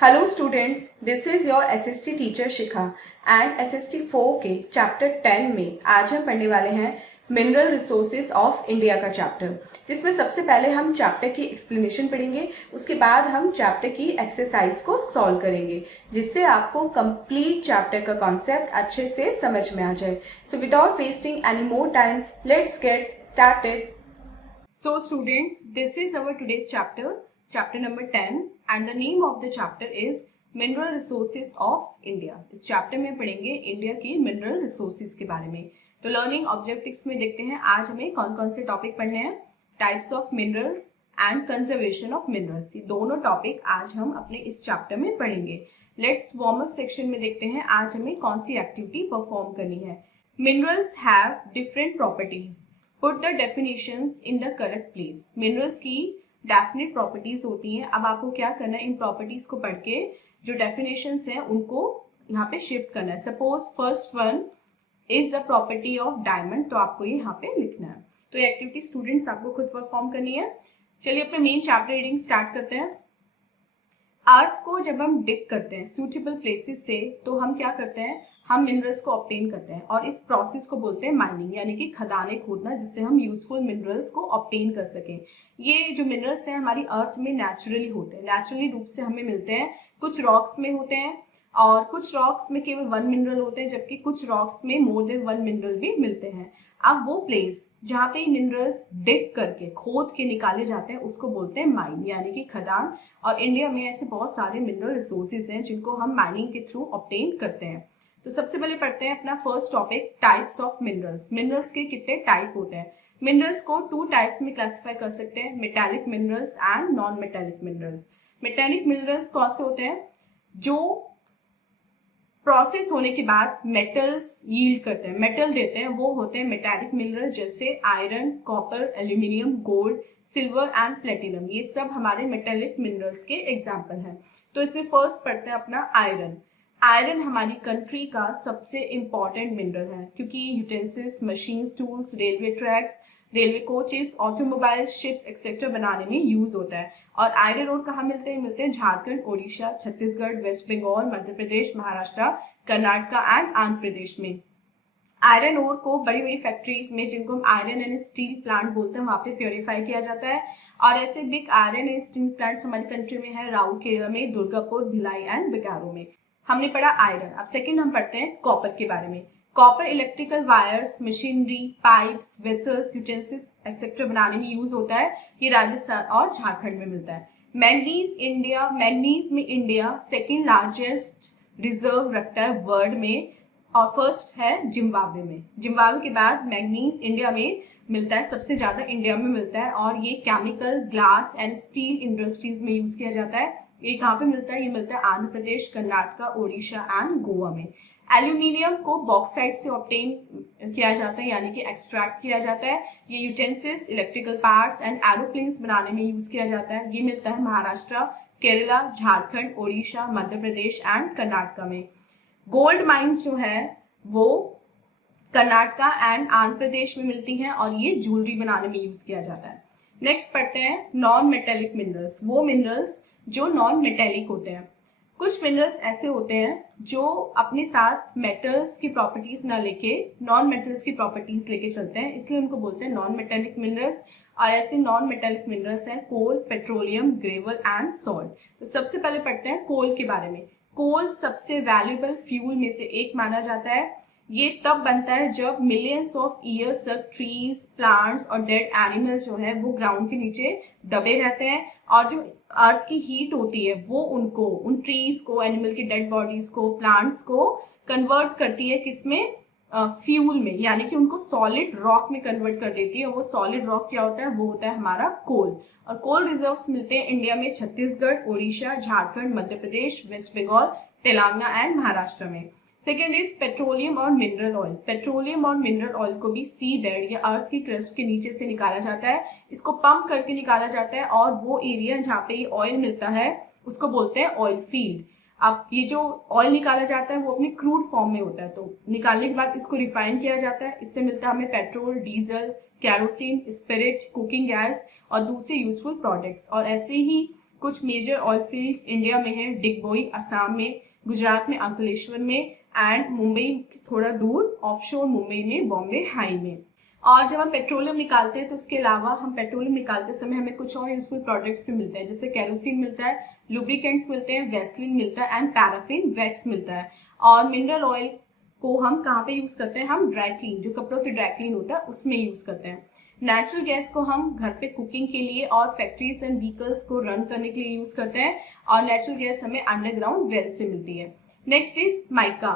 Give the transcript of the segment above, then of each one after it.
Hello students, this is your SST teacher Shikha and SST 4 के chapter 10 में आज हम पढ़ने वाले हैं मिनरल रिसोर्सेज ऑफ इंडिया का चैप्टर, जिसमें सबसे पहले हम चैप्टर की एक्सप्लेनेशन पढ़ेंगे। उसके बाद हम चैप्टर की एक्सरसाइज को सॉल्व करेंगे, जिससे आपको कंप्लीट चैप्टर का कॉन्सेप्ट अच्छे से समझ में आ जाए। So without wasting any more time, let's get started. So students, this is our today's chapter number 10 and the name of the chapter is Mineral Resources of India। इस chapter में पढ़ेंगे India की mineral resources के बारे में। तो learning objectives में देखते हैं आज हमें कौन कौन से टॉपिक पढ़ने हैं। Types of minerals and conservation of minerals, ये दोनों टॉपिक आज हम अपने इस चैप्टर में पढ़ेंगे। लेट्स वार्म अप सेक्शन में देखते हैं आज हमें कौन सी एक्टिविटी परफॉर्म करनी है। Minerals have different properties, put the definitions in the correct place. Minerals की डेफिनेट प्रॉपर्टीज होती हैं। अब आपको क्या करना है, इन प्रॉपर्टीज को पढ़ के जो डेफिनेशंस हैं उनको यहाँ पे शिफ्ट करना है। Suppose first one is the property of diamond, तो आपको ये यहाँ पे लिखना है। तो ये एक्टिविटी स्टूडेंट्स आपको खुद परफॉर्म करनी है। चलिए अपने मेन चैप्टर रीडिंग स्टार्ट करते हैं। अर्थ को जब हम डिग करते हैं सूटेबल प्लेसेस से, तो हम क्या करते हैं, हम मिनरल्स को ऑब्टेन करते हैं और इस प्रोसेस को बोलते हैं माइनिंग, यानी कि खदानें खोदना, जिससे हम यूजफुल मिनरल्स को ऑब्टेन कर सकें। ये जो मिनरल्स हैं हमारी अर्थ में नेचुरली होते हैं, नेचुरली रूप से हमें मिलते हैं। कुछ रॉक्स में होते हैं और कुछ रॉक्स में केवल 1 मिनरल होते हैं, जबकि कुछ रॉक्स में मोर देन 1 मिनरल भी मिलते हैं। अब वो प्लेस जहाँ पे मिनरल्स डिग करके खोद के निकाले जाते हैं उसको बोलते हैं माइन, यानी कि खदान। और इंडिया में ऐसे बहुत सारे मिनरल रिसोर्सेज हैं जिनको हम माइनिंग के थ्रू ऑब्टेन करते हैं। तो सबसे पहले पढ़ते हैं अपना first topic, types of minerals. Minerals के कितने टाइप होते हैं। मिनरल्स को 2 टाइप्स में क्लासिफाई कर सकते हैं, metallic minerals and non metallic minerals. Metallic minerals कौन से होते हैं, जो प्रोसेस होने के बाद मेटल्स यील्ड करते हैं, मेटल देते हैं, वो होते हैं मेटालिक मिनरल, जैसे iron, copper, aluminium, gold, silver and platinum. ये सब हमारे मेटालिक मिनरल्स के एग्जाम्पल हैं। तो इसमें फर्स्ट पढ़ते हैं अपना आयरन। आयरन हमारी कंट्री का सबसे इंपॉर्टेंट मिनरल है, क्योंकि utensils, machine, tools, railway tracks, railway coaches, automobiles, ships etcetera बनाने में यूज होता है। और आयरन ओर कहाँ मिलते हैं, मिलते हैं झारखंड, ओडिशा, छत्तीसगढ़, वेस्ट बंगाल, मध्य प्रदेश, महाराष्ट्र, कर्नाटका एंड आंध्र प्रदेश में। आयरन ओर को बड़ी बड़ी फैक्ट्रीज में, जिनको हम आयरन एंड स्टील प्लांट बोलते हैं, वहां पे प्योरीफाई किया जाता है। और ऐसे big iron and steel plants हमारी कंट्री में है, राउरकेला में, दुर्गापुर, भिलाई एंड बोकारो में। हमने पढ़ा आयरन। अब सेकंड हम पढ़ते हैं कॉपर के बारे में। Copper electrical wires, machinery, pipes, vessels, utensils etcetera बनाने में यूज होता है। ये राजस्थान और झारखंड में मिलता है। मैंगनीज में इंडिया सेकेंड लार्जेस्ट रिजर्व रखता है वर्ल्ड में, और फर्स्ट है जिम्बाब्वे में। जिम्बाब्वे के बाद मैंगनीज इंडिया में मिलता है, सबसे ज्यादा इंडिया में मिलता है। और ये chemical, glass and steel industries में यूज किया जाता है। ये कहाँ पे मिलता है, ये मिलता है आंध्र प्रदेश, कर्नाटका, ओडिशा एंड गोवा में। एल्यूमिनियम को बॉक्साइट से ऑब्टेन किया जाता है, यानी कि एक्सट्रैक्ट किया जाता है। ये utensils, electrical parts and aeroplanes बनाने में यूज किया जाता है। ये मिलता है महाराष्ट्र, केरला, झारखंड, ओडिशा, मध्य प्रदेश एंड कर्नाटका में। गोल्ड माइंस जो है वो कर्नाटका एंड आंध्र प्रदेश में मिलती हैं, और ये ज्वेलरी बनाने में यूज किया जाता है। नेक्स्ट पढ़ते हैं नॉन मेटेलिक मिनरल्स। वो मिनरल्स जो नॉन मेटेलिक होते हैं। कुछ मिनरल्स ऐसे होते हैं जो अपने साथ मेटल्स की प्रॉपर्टीज ना लेके नॉन मेटल्स की प्रॉपर्टीज लेके चलते हैं, इसलिए उनको बोलते हैं नॉन मेटेलिक मिनरल्स। और ऐसे नॉन मेटेलिक मिनरल्स हैं कोल, पेट्रोलियम, ग्रेवल एंड सॉल्ट। तो सबसे पहले पढ़ते हैं कोल के बारे में। कोल सबसे वैल्यूएबल फ्यूल में से एक माना जाता है। ये तब बनता है जब मिलियंस ऑफ ईयर्स तक ट्रीज, प्लांट्स और डेड एनिमल्स जो है वो ग्राउंड के नीचे दबे रहते हैं, और जो अर्थ की हीट होती है वो उनको, उन ट्रीज को, एनिमल की डेड बॉडीज को, प्लांट्स को कन्वर्ट करती है किसमें, फ्यूल में, यानी कि उनको सॉलिड रॉक में कन्वर्ट कर देती है। वो सॉलिड रॉक क्या होता है, वो होता है हमारा कोल। और कोल रिजर्व्स मिलते हैं इंडिया में छत्तीसगढ़, ओडिशा, झारखंड, मध्य प्रदेश, वेस्ट बंगाल, तेलंगाना एंड महाराष्ट्र में। सेकेंड इज पेट्रोलियम और मिनरल ऑयल। पेट्रोलियम और मिनरल ऑयल को भी सी बेड या अर्थ की क्रस्ट के नीचे से निकाला जाता है। इसको पंप करके निकाला जाता है, और वो एरिया जहाँ पे ये ऑयल मिलता है उसको बोलते हैं ऑयल फील्ड। अब ये जो ऑयल निकाला जाता है वो अपनी क्रूड फॉर्म में होता है, तो निकालने के बाद इसको रिफाइन किया जाता है। इससे मिलता है हमें petrol, diesel, kerosene, spirit, cooking gas और दूसरे यूजफुल प्रोडक्ट्स। और ऐसे ही कुछ मेजर ऑयल फील्ड्स इंडिया में है, डिगबोई असम में, गुजरात में अंकलेश्वर में, एंड मुंबई थोड़ा दूर ऑफशोर मुंबई में, बॉम्बे हाई में। और जब हम पेट्रोलियम निकालते हैं तो इसके अलावा हम पेट्रोलियम निकालते समय हमें कुछ और यूजफुल प्रोडक्ट्स भी मिलते हैं, जैसे केरोसिन मिलता है, लुब्रिकेंट्स मिलते हैं, वैसलिन मिलता है एंड पैराफिन वैक्स मिलता है। और मिनरल ऑयल को हम कहाँ पे यूज करते हैं, हम ड्राई क्लीन, जो कपड़ों की ड्राई क्लीन होता है उसमें यूज करते हैं। नेचुरल गैस को हम घर पे कुकिंग के लिए और फैक्ट्रीज एंड व्हीकल्स को रन करने के लिए यूज करते हैं, और नेचुरल गैस हमें अंडरग्राउंड वेल से मिलती है। Next is mica.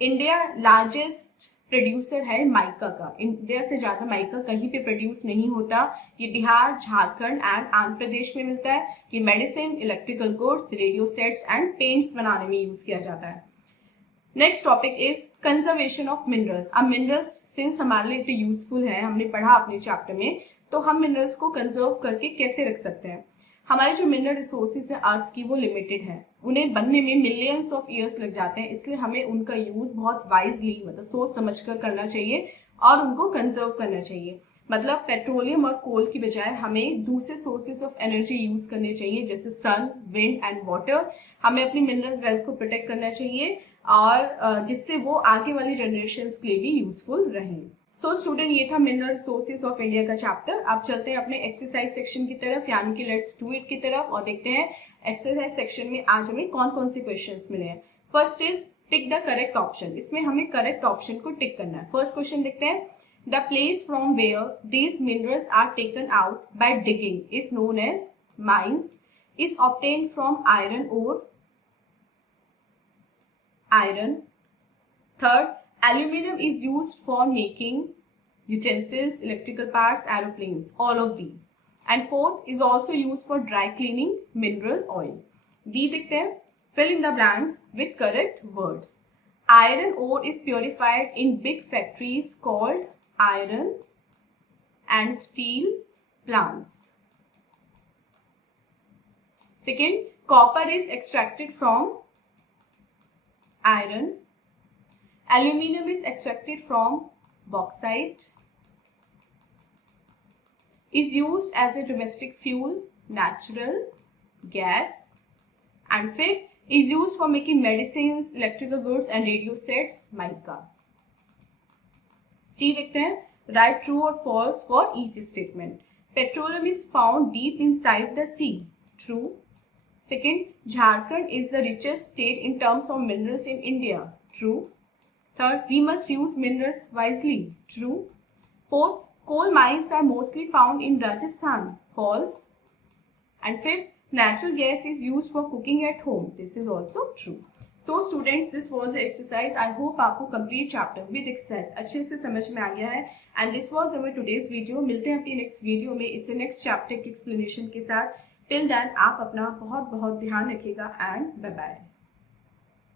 India largest producer है माइका का। इंडिया से ज्यादा माइका कहीं पे प्रोड्यूस नहीं होता। ये बिहार, झारखंड एंड आंध्र प्रदेश में मिलता है। ये medicine, electrical goods, radio sets and paints बनाने में यूज किया जाता है। Next topic is conservation of minerals. अब मिनरल्स सिंस हमारे लिए इतने यूजफुल है, हमने पढ़ा अपने चैप्टर में, तो हम मिनरल्स को कंजर्व करके कैसे रख सकते हैं। हमारे जो मिनरल रिसोर्सेज है अर्थ की, वो लिमिटेड है, उन्हें बनने में मिलियंस ऑफ ईयर्स लग जाते हैं, इसलिए हमें उनका यूज बहुत वाइजली, मतलब सोच समझकर करना चाहिए और उनको कंजर्व करना चाहिए। मतलब पेट्रोलियम और कोल की बजाय हमें दूसरे सोर्सेज ऑफ एनर्जी यूज करने चाहिए, जैसे सन, विंड एंड वाटर। हमें अपनी मिनरल वेल्थ को प्रोटेक्ट करना चाहिए, और जिससे वो आगे वाली जनरेशन के लिए भी यूजफुल रहे। सो स्टूडेंट, ये था मिनरल रिसोर्सेज ऑफ इंडिया का चैप्टर। अब चलते हैं अपने एक्सरसाइज सेक्शन की तरफ, यानी कि लेट्स डू इट की तरफ, और देखते हैं एक्सरसाइज सेक्शन में आज हमें कौन कौन से क्वेश्चंस मिले हैं। First is tick the correct option. इसमें हमें करेक्ट ऑप्शन को टिक करना है। फर्स्ट क्वेश्चन देखते हैं। The place from where these minerals are taken out by digging is known as mines, is obtained from iron ore, iron. Third, aluminum is used for making utensils, electrical parts, aeroplanes, all of these. And fourth is also used for dry cleaning mineral oil. D देखते हैं, fill in the blanks with correct words. Iron ore is purified in big factories called iron and steel plants. Second, copper is extracted from iron. Aluminum is extracted from bauxite. Is used as a domestic fuel, natural gas. And fifth, is used for making medicines, electrical goods and radio sets, mica. C देखते हैं, write true or false for each statement. Petroleum is found deep inside the sea. True. Second, Jharkhand is the richest state in terms of minerals in India. True. Third, we must use minerals wisely. True. Fourth, coal mines are mostly found in Rajasthan. False. And fifth, natural gas is used for cooking at home. This is also true. So students, this was the exercise. I hope आपको complete chapter with exercise अच्छे से समझ में आ गया है. And this was our today's video. मिलते हैं अपनी next video में इससे next chapter की explanation के साथ. टिल देन आप अपना बहुत बहुत ध्यान रखिएगा एंड बाय बाय।